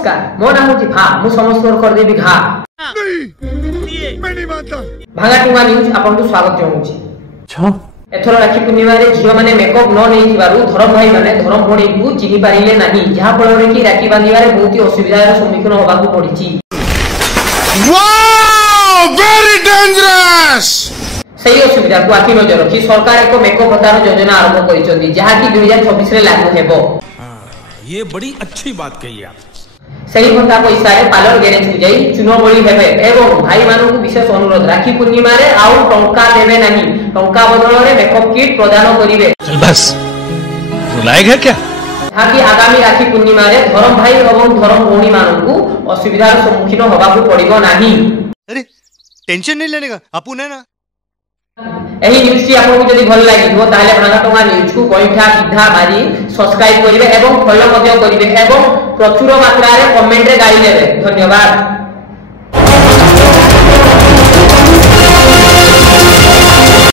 नमस्कार मो नाम हूँ भा मु समस्त कर देबी घा भांगाटुंगा न्यूज आपन को स्वागत जणाउछि। एथर राखी पूर्णिमा रे झियो माने मेकअप न नै थिबारु धरम भाई माने धरम भणी को चिनि पारिले नाही जहा फल रे कि राखी बांधिबारे बहुत ही असुविधार सम्मुखीन होबाकू पड़िछि। Wow very dangerous. सही असुविधा को आखि नजर रखी सरकार एक मेकअप भत्तार योजना आरंभ करिसंदी जहा कि 2026 रे लागू हेबो। ये बड़ी अच्छी बात कही आप। सही भत्ता पैसा रे पार्लर गैरेज को जाई चुनो बळी हेबे एवं भाई मानू को विशेष अनुरोध राखी पूर्णिमा रे आउ टंका देबे नाही टंका बदल रे मेकअप किट प्रदान करिवे। बस रुलाएग है क्या ताकि आगामी राखी पूर्णिमा रे धरम भाई एवं धरम भौणी मानू को असुविधार सम्मुखीन होबाकू पड़िबो नाही। अरे टेंशन नहीं लेने का अपुन है ना। एही न्यूज टी आपको जदि भल लागिबो ताले भांगाटुंगा न्यूज को गइठा बिधा मारी सब्सक्राइब करिवे एवं फॉलो मध्य करिवे एवं प्रचुर मात्रा रे कमेंट रे गाई देबे। धन्यवाद।